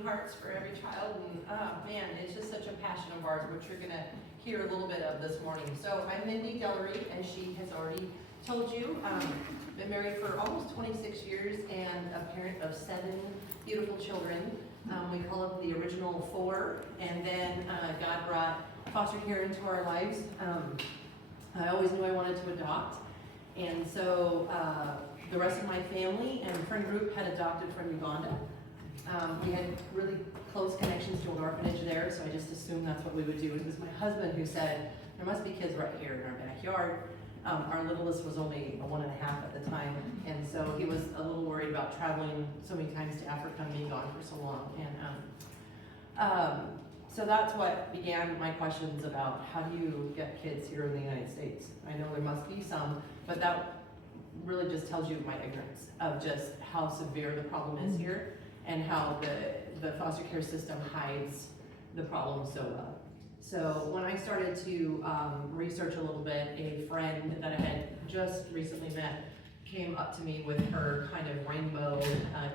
Winning Hearts for Every Child, and man, it's just such a passion of ours, which you're gonna hear a little bit of this morning. So I'm Mindy Dellery, as she has already told you. Been married for almost 26 years and a parent of 7 beautiful children. We call it the original 4, and then God brought foster care into our lives. I always knew I wanted to adopt, and so the rest of my family and friend group had adopted from Uganda. We had really close connections to an orphanage there, so I just assumed that's what we would do. It was my husband who said, there must be kids right here in our backyard. Our littlest was only 1.5 at the time, and so he was a little worried about traveling so many times to Africa and being gone for so long. And so that's what began my questions about how do you get kids here in the United States. I know there must be some, but that really just tells you my ignorance of just how severe the problem is here and how the foster care system hides the problem so well. So when I started to research a little bit, a friend that I had just recently met came up to me with her kind of rainbow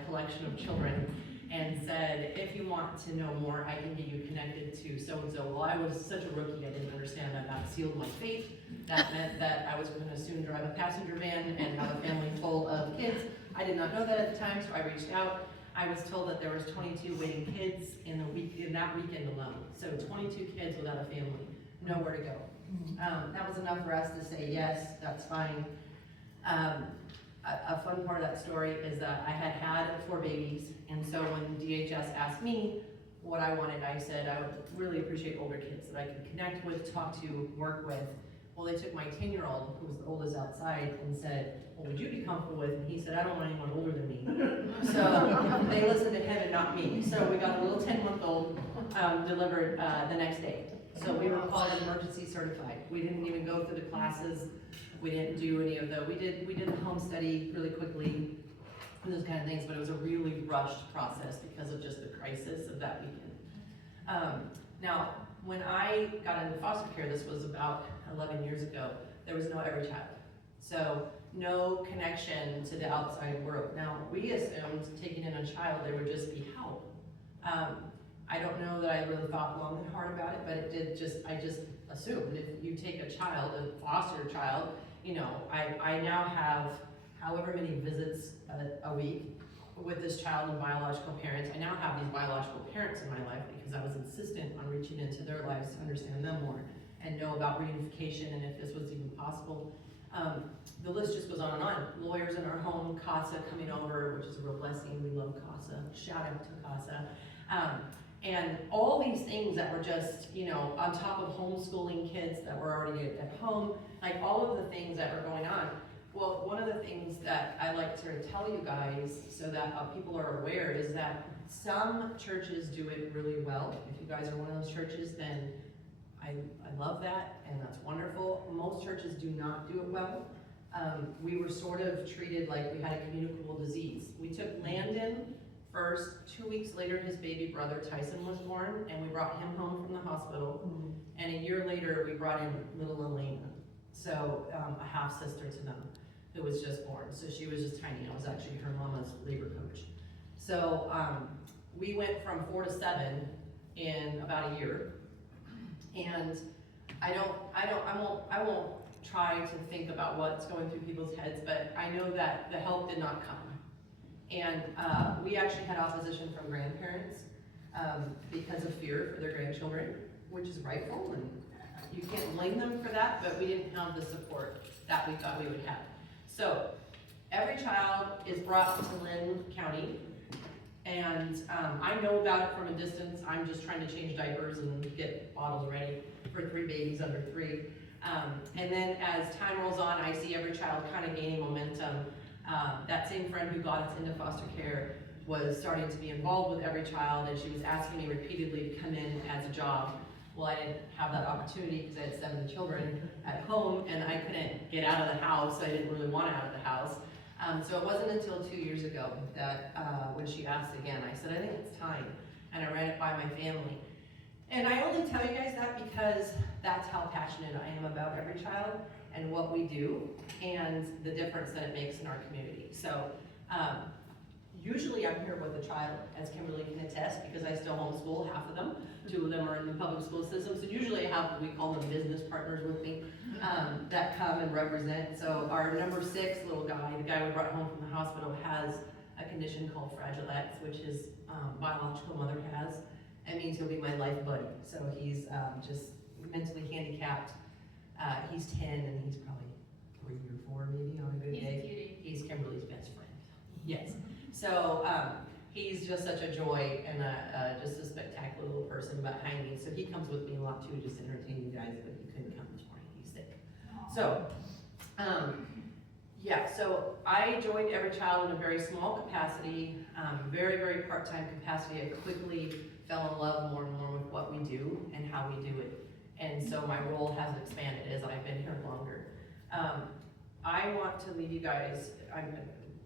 collection of children and said, if you want to know more, I can get you connected to so-and-so. Well, I was such a rookie, I didn't understand that. That sealed my fate. That meant that I was going to soon drive a passenger van and have a family full of kids. I did not know that at the time, so I reached out. I was told that there was 22 waiting kids in that weekend alone. So 22 kids without a family, nowhere to go. That was enough for us to say, yes, that's fine. A fun part of that story is that I had 4 babies, and so when DHS asked me what I wanted, I said I would really appreciate older kids that I could connect with, talk to, work with. Well, they took my 10-year-old, who was the oldest outside, and said, well, would you be comfortable with? And he said, I don't want anyone older than me. So they listened to him and not me. So we got a little 10-month-old delivered the next day. So we were called emergency certified. We didn't even go through the classes. We didn't do any of the, we did the home study really quickly, and those kind of things, but it was a really rushed process because of just the crisis of that weekend. Now, when I got into foster care, this was about 11 years ago, there was no Every Child. So no connection to the outside world. Now, we assumed taking in a child, there would just be help. I don't know that I really thought long and hard about it, but I just assumed if you take a child, a foster child, you know, I now have however many visits a week with this child and biological parents. I now have these biological parents in my life because I was insistent on reaching into their lives to understand them more and know about reunification and if this was even possible. The list just goes on and on. Lawyers in our home, CASA coming over, which is a real blessing. We love CASA. Shout out to CASA. And all these things that were just, you know, on top of homeschooling kids that were already at home, like all of the things that were going on. Well, one of the things that I like to tell you guys so that people are aware is that some churches do it really well. If you guys are one of those churches, then I love that, and that's wonderful. Most churches do not do it well. We were sort of treated like we had a communicable disease. We took Landon first. 2 weeks later, his baby brother Tyson was born, and we brought him home from the hospital. And a year later, we brought in little Elena, so a half sister to them, who was just born. So she was just tiny. I was actually her mama's labor coach. So we went from 4 to 7 in about a year. And I won't try to think about what's going through people's heads, but I know that the help did not come. And we actually had opposition from grandparents because of fear for their grandchildren, which is rightful, and you can't blame them for that, but we didn't have the support that we thought we would have. So Every Child is brought to Lynn County, and I know about it from a distance. I'm just trying to change diapers and get bottles ready for 3 babies under 3. And then as time rolls on, I see Every Child kind of gaining momentum. That same friend who got us into foster care was starting to be involved with Every Child, and she was asking me repeatedly to come in as a job. Well, I didn't have that opportunity because I had 7 children at home, and I couldn't get out of the house. I didn't really want out of the house. So it wasn't until 2 years ago that when she asked again, I said, I think it's time. And I ran it by my family. And I only tell you guys that because that's how passionate I am about Every Child and what we do and the difference that it makes in our community. So Usually I'm here with a child, as Kimberly can attest, because I still homeschool half of them. 2 of them are in the public school system, so usually I have, we call them business partners with me, that come and represent. So our number 6 little guy, the guy we brought home from the hospital, has a condition called Fragile X, which his biological mother has. It means he'll be my life buddy. So he's just mentally handicapped. He's 10 and he's probably 3 or 4 maybe on a good day. He's Kimberly's best friend. Yes. So he's just such a joy and just a spectacular little person behind me. So he comes with me a lot too, just to entertain you guys, but he couldn't come this morning, he's sick. So, yeah, so I joined Every Child in a very small capacity, very, very part-time capacity. I quickly fell in love more and more with what we do and how we do it. And so my role has expanded as I've been here longer. I want to leave you guys,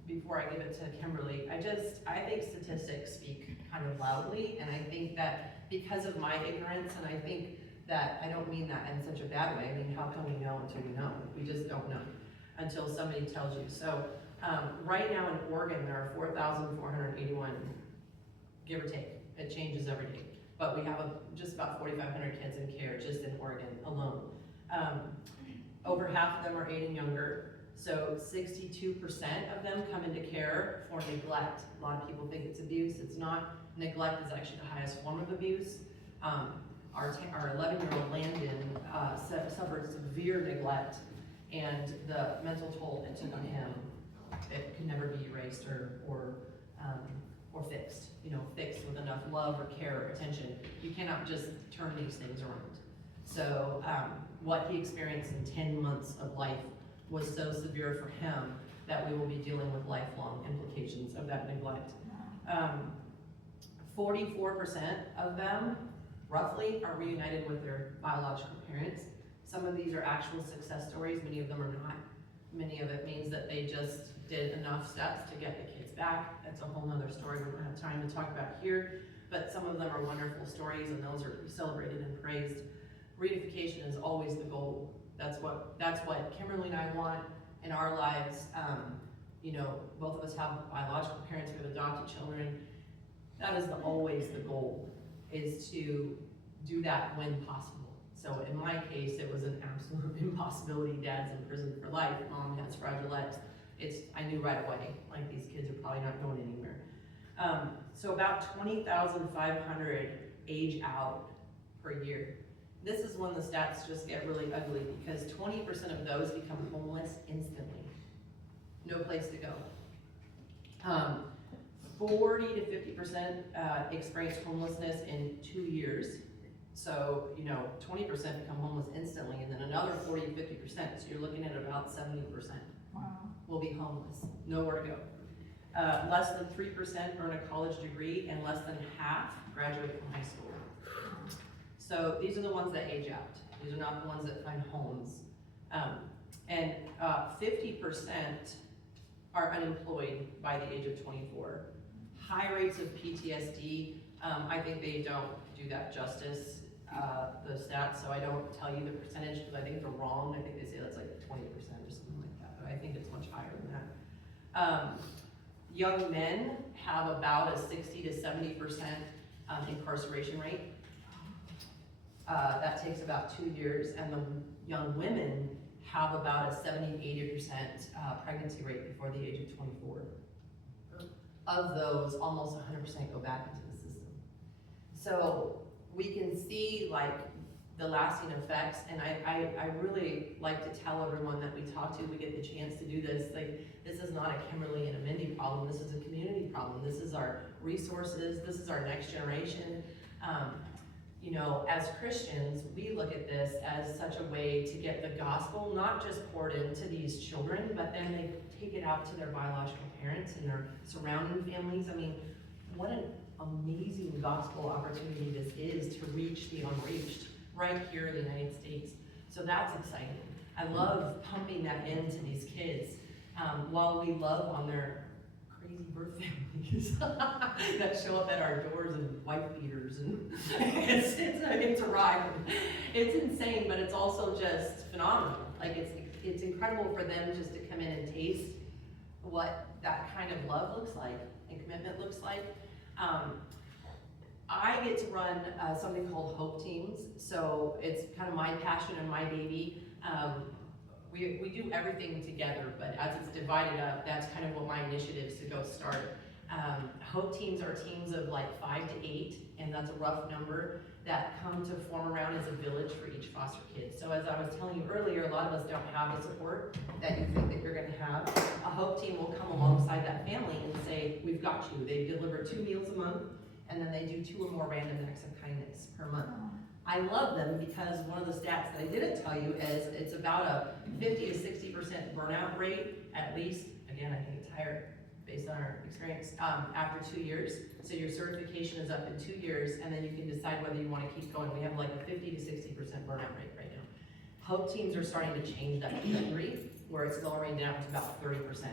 before I give it to Kimberly, I think statistics speak kind of loudly, and I think that because of my ignorance, and I think that, I don't mean that in such a bad way, I mean, how can we know until we know? We just don't know until somebody tells you. So right now in Oregon, there are 4,481, give or take. It changes every day. But we have just about 4,500 kids in care just in Oregon alone. Over half of them are 8 and younger. So 62% of them come into care for neglect. A lot of people think it's abuse. It's not. Neglect is actually the highest form of abuse. Our 11-year-old Landon suffered severe neglect, and the mental toll it took on him, it can never be erased or fixed. You know, fixed with enough love or care or attention. You cannot just turn these things around. So what he experienced in 10 months of life was so severe for him that we will be dealing with lifelong implications of that neglect. 44% of them, roughly, are reunited with their biological parents. Some of these are actual success stories, many of them are not. Many of it means that they just did enough steps to get the kids back. That's a whole nother story we don't have time to talk about here, but some of them are wonderful stories and those are to be celebrated and praised. Reunification is always the goal. That's what Kimberly and I want in our lives. You know, both of us have biological parents, we have adopted children. That is always the goal, is to do that when possible. So in my case, it was an absolute impossibility. Dad's in prison for life, mom has Fragile X. I knew right away, like these kids are probably not going anywhere. So about 20,500 age out per year. This is when the stats just get really ugly because 20% of those become homeless instantly. No place to go. 40 to 50% experience homelessness in 2 years. So, you know, 20% become homeless instantly, and then another 40 to 50%. So you're looking at about 70% will be homeless, nowhere to go. Less than 3% earn a college degree, and less than half graduate from high school. So these are the ones that age out. These are not the ones that find homes. And 50% are unemployed by the age of 24. High rates of PTSD. I think they don't do that justice, the stats, so I don't tell you the percentage because I think they're wrong. I think they say that's like 20% or something like that, but I think it's much higher than that. Young men have about a 60 to 70% incarceration rate. That takes about 2 years, and the young women have about a 70-80% pregnancy rate before the age of 24. Of those, almost 100% go back into the system. So we can see like the lasting effects, and I really like to tell everyone that we talk to, we get the chance to do this, like this is not a Kimberly and a Mindy problem, this is a community problem, this is our resources, this is our next generation. You know, as Christians, we look at this as such a way to get the gospel not just poured into these children, but then they take it out to their biological parents and their surrounding families. I mean, what an amazing gospel opportunity this is to reach the unreached right here in the United States. So that's exciting. I love pumping that into these kids while we love on their crazy birth families that show up at our doors in wife beaters, and it's a ride. It's insane, but it's also just phenomenal. Like it's incredible for them just to come in and taste what that kind of love looks like and commitment looks like. I get to run something called Hope Teams, so it's kind of my passion and my baby. We do everything together, but as it's divided up, that's kind of what my initiative is to go start. Hope Teams are teams of like 5 to 8, and that's a rough number, that come to form around as a village for each foster kid. So as I was telling you earlier, a lot of us don't have the support that you think that you're gonna have. A Hope Team will come alongside that family and say, we've got you. They deliver 2 meals a month, and then they do 2 or more random acts of kindness per month. I love them because one of the stats that I didn't tell you is it's about a 50 to 60% burnout rate, at least. Again, I think it's higher based on our experience, after 2 years. So your certification is up in 2 years, and then you can decide whether you want to keep going. We have like a 50 to 60% burnout rate right now. Hope Teams are starting to change that trajectory, where it's lowering down to about 30%,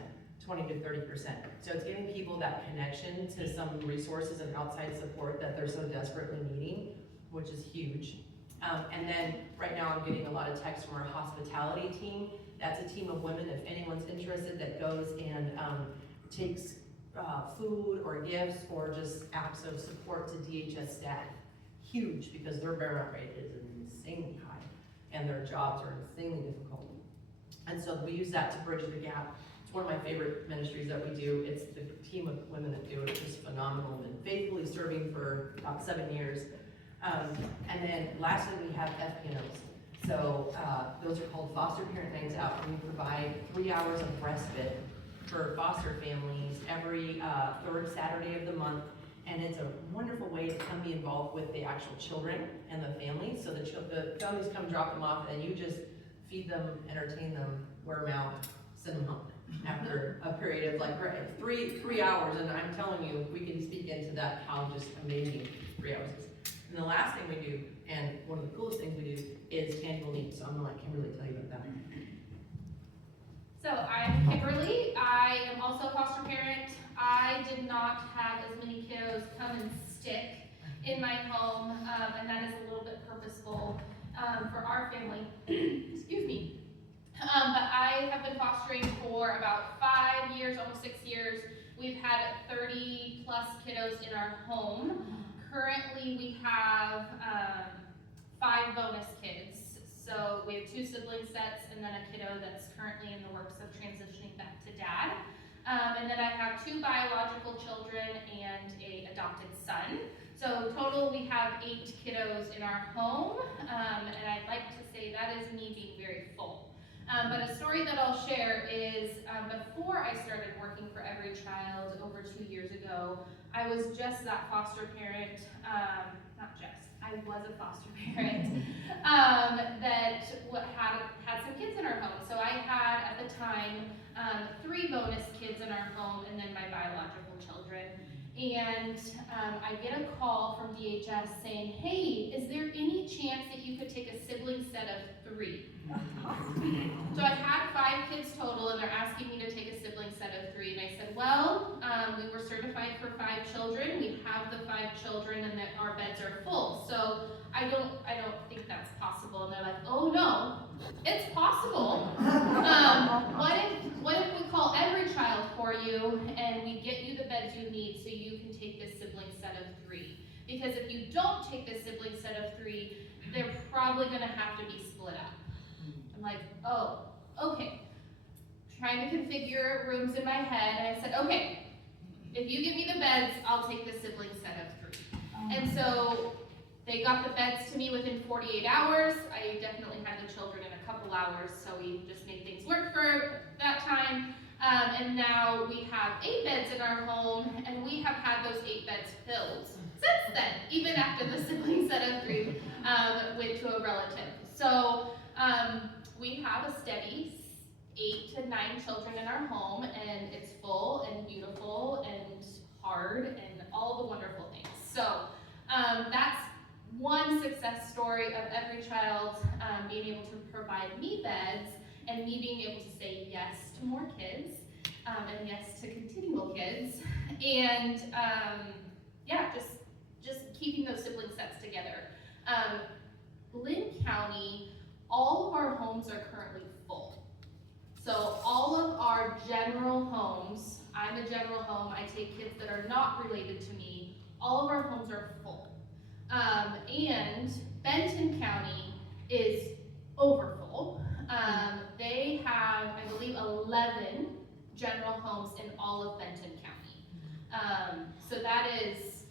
20 to 30%. So it's giving people that connection to some resources and outside support that they're so desperately needing, which is huge. And then right now I'm getting a lot of texts from our hospitality team. That's a team of women, if anyone's interested, that goes and takes food or gifts or just acts of support to DHS staff. Huge, because their burnout rate is insanely high and their jobs are insanely difficult. And so we use that to bridge the gap. It's one of my favorite ministries that we do. It's the team of women that do it. It's just phenomenal. I've been faithfully serving for about 7 years. And then lastly, we have FPNOs. So those are called foster parent nights out, and we provide 3 hours of respite for foster families every 3rd Saturday of the month. And it's a wonderful way to come be involved with the actual children and the families. So the families come drop them off, and you just feed them, entertain them, wear them out, send them home after a period of like three hours. And I'm telling you, we can speak into that, how just amazing 3 hours is. And the last thing we do, and one of the coolest things we do, is annual needs. So I'm gonna let Kimberly tell you about that. So I'm Kimberly. I am also a foster parent. I did not have as many kiddos come and stick in my home, and that is a little bit purposeful for our family. Excuse me. But I have been fostering for about 5 years, almost 6 years. We've had 30 plus kiddos in our home. Currently, we have 5 bonus kids. So we have 2 sibling sets and then a kiddo that's currently in the works of transitioning back to dad. And then I have 2 biological children and an adopted son. So total, we have 8 kiddos in our home. And I'd like to say that is me being very full. But a story that I'll share is before I started working for Every Child over 2 years ago, I was just that foster parent, I was a foster parent that had some kids in our home. So I had at the time 3 bonus kids in our home and then my biological children. And I get a call from DHS saying, hey, is there any chance that you could take a sibling set of 3? So I had 5 kids total, and they're asking me to take a sibling set of 3. And I said, well, we were certified for 5 children. We have the 5 children, and that our beds are full. So I don't think that's possible. And they're like, oh no, it's possible. What if we call Every Child for you, and we get you the beds you need so you can take this sibling set of 3? Because if you don't take this sibling set of 3, they're probably going to have to be split up. I'm like, oh, okay. Trying to configure rooms in my head, and I said, okay, if you give me the beds, I'll take the sibling set of 3. And so they got the beds to me within 48 hours. I definitely had the children in a couple hours, so we just made things work for that time. And now we have 8 beds in our home, and we have had those 8 beds filled since then, even after the sibling set of 3 went to a relative. So we have a steady 8 to 9 children in our home, and it's full and beautiful and hard and all the wonderful things. So that's one success story of Every Child being able to provide me beds and me being able to say yes to more kids and yes to continual kids, and yeah, just keeping those sibling sets together. Lynn County, all of our homes are currently full. So all of our general homes, I'm a general home, I take kids that are not related to me, all of our homes are full. And Benton County is overfull. They have, I believe, 11 general homes in all of Benton County. So that is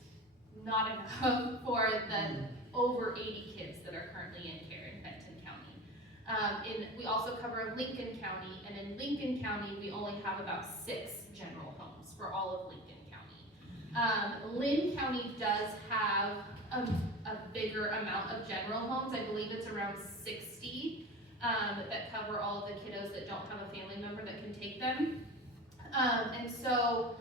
not enough for the over 80 kids that are currently in care in Benton County. We also cover Lincoln County, and in Lincoln County, we only have about 6 general homes for all of Lincoln County. Lynn County does have a bigger amount of general homes. I believe it's around 60 that cover all of the kiddos that don't have a family member that can take them. And so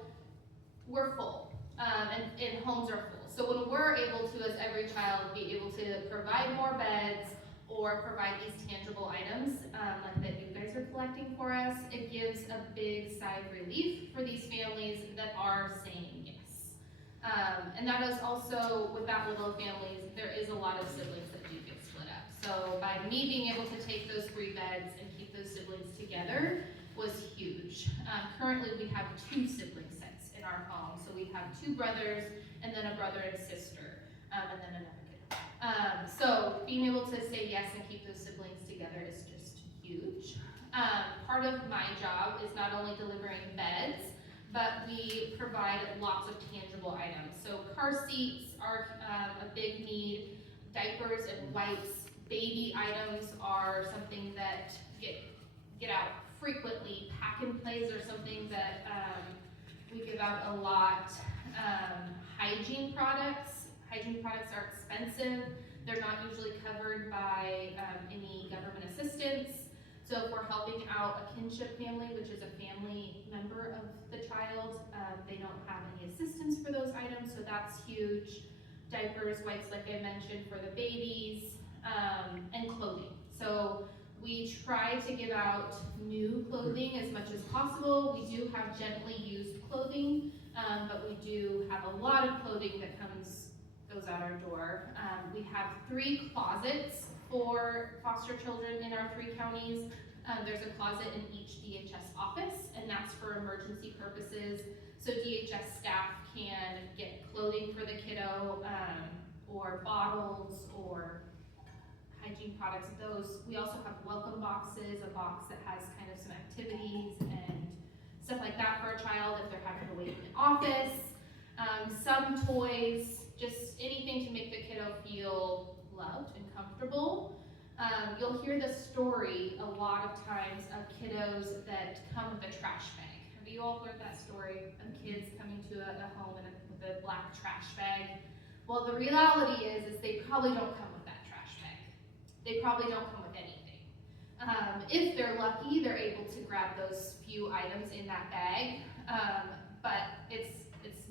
we're full, and homes are full. So when we're able to, as Every Child, be able to provide more beds or provide these tangible items like that you guys are collecting for us, it gives a big sigh of relief for these families that are saying yes. And that is also, with that little families, there is a lot of siblings that do get split up. So by me being able to take those 3 beds and keep those siblings together was huge. Currently we have 2 sibling sets in our home. So we have 2 brothers and then a brother and sister, and then another kid. So being able to say yes and keep those siblings together is just huge. Part of my job is not only delivering beds, but we provide lots of tangible items. So car seats are a big need, diapers and wipes, baby items are something that get out frequently. Pack and plays are something that we give out a lot. Hygiene products are expensive. They're not usually covered by any government assistance. So if we're helping out a kinship family, which is a family member of the child, they don't have any assistance for those items, so that's huge. Diapers, wipes, like I mentioned, for the babies, and clothing. So we try to give out new clothing as much as possible. We do have gently used clothing, but we do have a lot of clothing that goes out our door. We have 3 closets for foster children in our 3 counties. There's a closet in each DHS office, and that's for emergency purposes. So DHS staff can get clothing for the kiddo, or bottles, or hygiene products. Those, we also have welcome boxes, a box that has kind of some activities and stuff like that for a child if they're having to wait in the office. Some toys, just anything to make the kiddo feel loved and comfortable. You'll hear the story a lot of times of kiddos that come with a trash bag. Have you all heard that story of kids coming to a home with a black trash bag? Well, the reality is they probably don't come with that trash bag. They probably don't come with anything. If they're lucky, they're able to grab those few items in that bag, but it's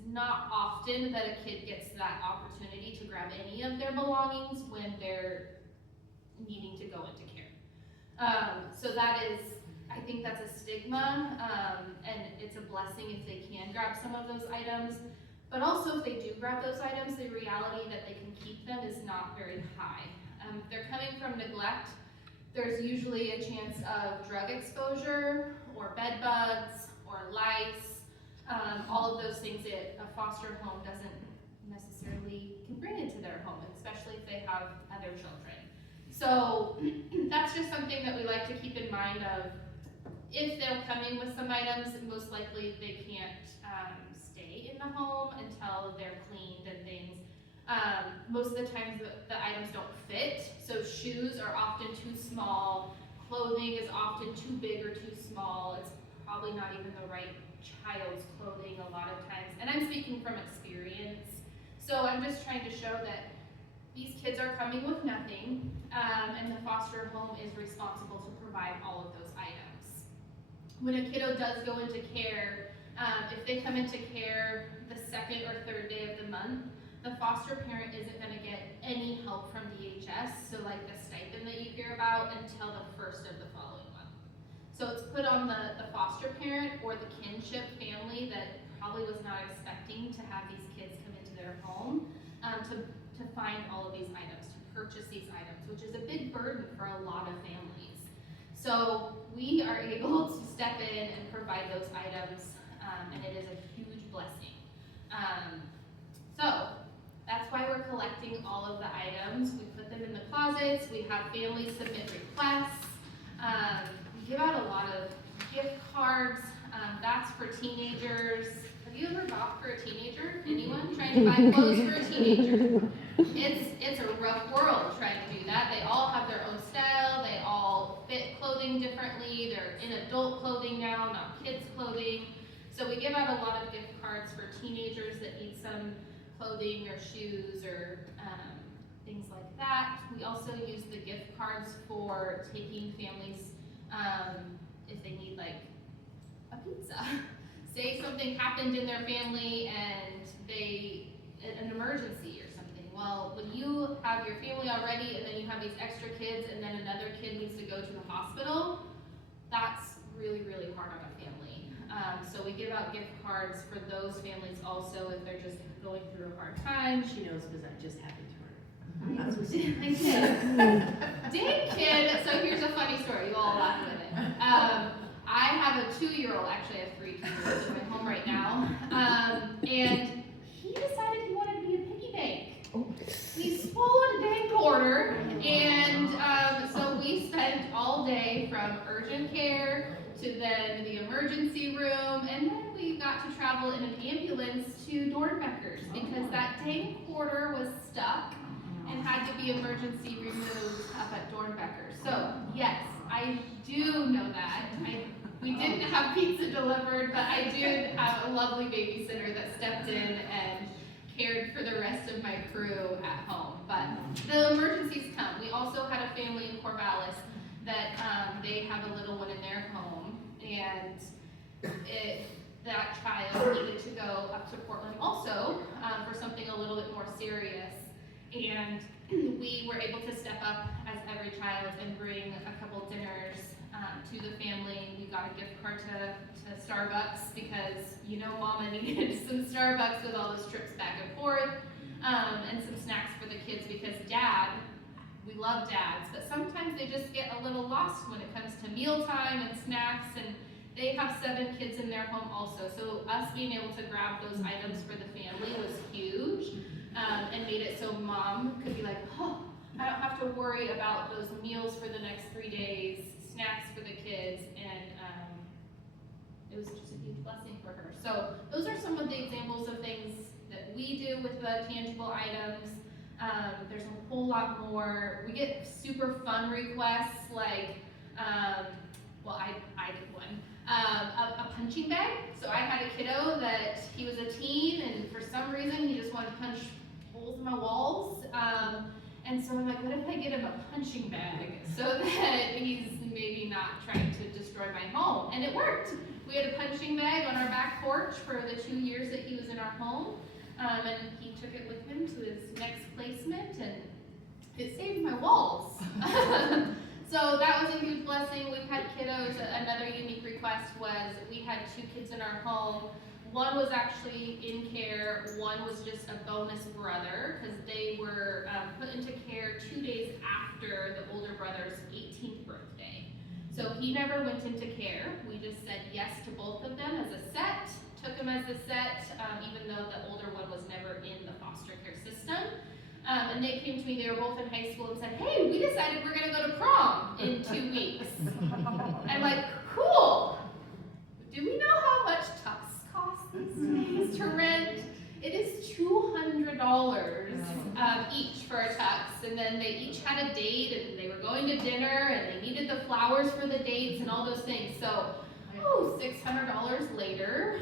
not often that a kid gets that opportunity to grab any of their belongings when they're needing to go into care. So that is, I think that's a stigma, and it's a blessing if they can grab some of those items. But also if they do grab those items, the reality that they can keep them is not very high. If they're coming from neglect, there's usually a chance of drug exposure, or bed bugs, or lice. All of those things that a foster home doesn't necessarily can bring into their home, especially if they have other children. So that's just something that we like to keep in mind of. If they're coming with some items, most likely they can't stay in the home until they're cleaned and things. Most of the times the items don't fit, so shoes are often too small, clothing is often too big or too small. It's probably not even the right child's clothing a lot of times, and I'm speaking from experience. So I'm just trying to show that these kids are coming with nothing, and the foster home is responsible to provide all of those items. When a kiddo does go into care, if they come into care the 2nd or 3rd day of the month, the foster parent isn't going to get any help from DHS, so like the stipend that you hear about, until the 1st of the following month. So it's put on the foster parent or the kinship family that probably was not expecting to have these kids come into their home to find all of these items, to purchase these items, which is a big burden for a lot of families. So we are able to step in and provide those items, and it is a huge blessing. So that's why we're collecting all of the items. We put them in the closets. We have families submit requests. We give out a lot of gift cards. That's for teenagers. Have you ever bought for a teenager? Anyone trying to buy clothes for a teenager? It's a rough world trying to do that. They all have their own style. They all fit clothing differently. They're in adult clothing now, not kids clothing. So we give out a lot of gift cards for teenagers that need some clothing or shoes or things like that. We also use the gift cards for taking families if they need like a pizza. Say something happened in their family and an emergency or something. Well, when you have your family already and then you have these extra kids and then another kid needs to go to the hospital, that's really, really hard on a family. So we give out gift cards for those families also if they're just going through a hard time. She knows because that just happened to her. I did. Dang kid. So here's a funny story. You all laugh with it. I have a 2-year-old. Actually, I have 3 2-year-olds in my home right now. And he decided he wanted to be a piggy bank. He swallowed a dang quarter, and so we spent all day from urgent care to then the emergency room, and then we got to travel in an ambulance to Dornbeckers because that dang quarter was stuck and had to be emergency removed up at Dornbeckers. So yes, I do know that. We didn't have pizza delivered, but I did have a lovely babysitter that stepped in and cared for the rest of my crew at home. But the emergencies come. We also had a family in Corvallis that they have a little one in their home, and that child needed to go up to Portland also for something a little bit more serious. And we were able to step up as Every Child and bring a couple dinners to the family. We got a gift card to Starbucks because, you know, Mama needed some Starbucks with all those trips back and forth, and some snacks for the kids because we love dads, but sometimes they just get a little lost when it comes to mealtime and snacks, and they have 7 kids in their home also. So us being able to grab those items for the family was huge, and made it so Mom could be like, oh, I don't have to worry about those meals for the next 3 days, snacks for the kids, and it was just a huge blessing for her. So those are some of the examples of things that we do with the tangible items. There's a whole lot more. We get super fun requests like, well, I did one, a punching bag. So I had a kiddo that he was a teen, and for some reason he just wanted to punch holes in my walls. And so I'm like, what if I get him a punching bag so that he's maybe not trying to destroy my home? And it worked. We had a punching bag on our back porch for the 2 years that he was in our home. And he took it with him to his next placement, and it saved my walls. So that was a huge blessing. We've had kiddos. Another unique request was we had 2 kids in our home. One was actually in care. One was just a bonus brother because they were put into care 2 days after the older brother's 18th birthday. So he never went into care. We just said yes to both of them as a set, took them as a set, even though the older one was never in the foster care system. And they came to me, they were both in high school, and said, hey, we decided we're gonna go to prom in 2 weeks. I'm like, cool. Do we know how much tux costs these days to rent? It is $200 each for a tux, and then they each had a date, and they were going to dinner, and they needed the flowers for the dates and all those things. So, $600 later,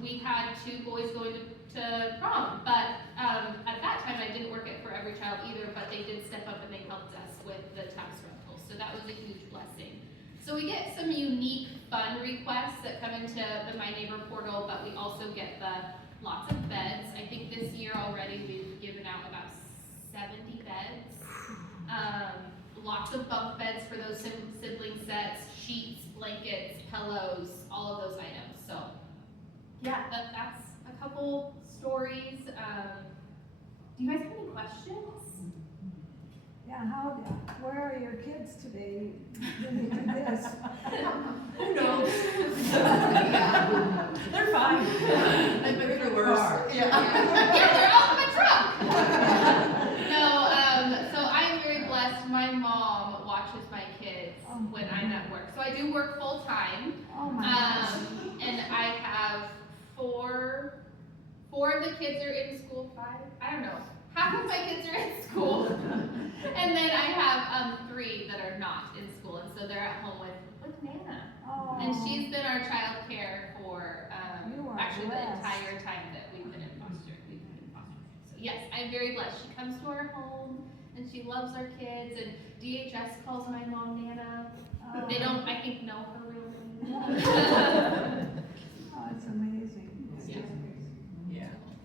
we had 2 boys going to prom, but at that time I didn't work at For Every Child either, but they did step up and they helped us with the tux rental, so that was a huge blessing. So we get some unique fun requests that come into the My Neighbor portal, but we also get lots of beds. I think this year already we've given out about 70 beds. Lots of bunk beds for those sibling sets, sheets, blankets, pillows, all of those items. So yeah, that's a couple stories. Do you guys have any questions? Yeah, where are your kids today? When you do this? Who knows? They're fine. They've been through worse. Yeah, they're all in my truck. No, so I'm very blessed. My mom watches my kids when I'm at work. So I do work full time. Oh my gosh. And I have four of the kids are in school, 5, I don't know. Half of my kids are in school. And then I have 3 that are not in school, and so they're at home with Nana. Oh. And she's been our child care for You are actually blessed. the entire time that we've been in foster. So yes, I'm very blessed. She comes to our home and she loves our kids, and DHS calls my mom Nana. Oh. They don't, I think, know her real name. Oh, it's amazing.